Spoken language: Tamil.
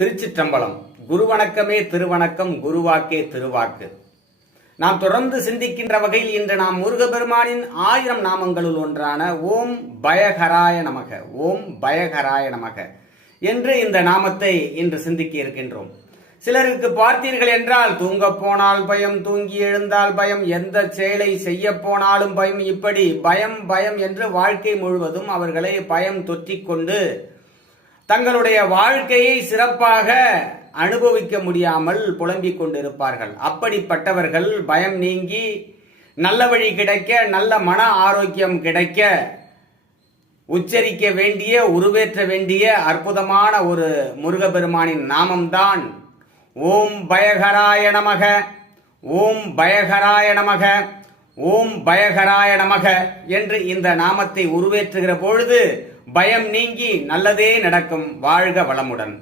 திருச்சிற்றம்பலம். குருவணக்கமே திருவணக்கம், குருவாக்கே திருவாக்கு. நாம் தொடர்ந்து சிந்திக்கின்ற வகையில் இன்று நாம் முருகபெருமானின் 1000 நாமங்களுள் ஒன்றான ஓம் பயகராய நமக, ஓம் பயகராய நமக என்று இந்த நாமத்தை இன்று சிந்திக்க இருக்கின்றோம். சிலருக்கு பார்த்தீர்கள் என்றால், தூங்க போனால் பயம், தூங்கி எழுந்தால் பயம், எந்த செயலை செய்ய போனாலும் பயம், இப்படி பயம் பயம் என்று வாழ்க்கை முழுவதும் அவர்களை பயம் தொற்றிக் கொண்டு தங்களுடைய வாழ்க்கையை சிறப்பாக அனுபவிக்க முடியாமல் புலம்பிக் கொண்டிருப்பார்கள். அப்படிப்பட்டவர்கள் பயம் நீங்கி நல்ல வழி கிடைக்க, நல்ல மன ஆரோக்கியம் கிடைக்க உச்சரிக்க வேண்டிய, உருவேற்ற வேண்டிய அற்புதமான ஒரு முருகபெருமானின் நாமம்தான் ஓம் பயகராய நமக, ஓம் பயகராய நமக, ஓம் பயகராய நமக என்று இந்த நாமத்தை உருவேற்றுகிற பொழுது பயம் நீங்கி நல்லதே நடக்கும். வாழ்க வளமுடன்.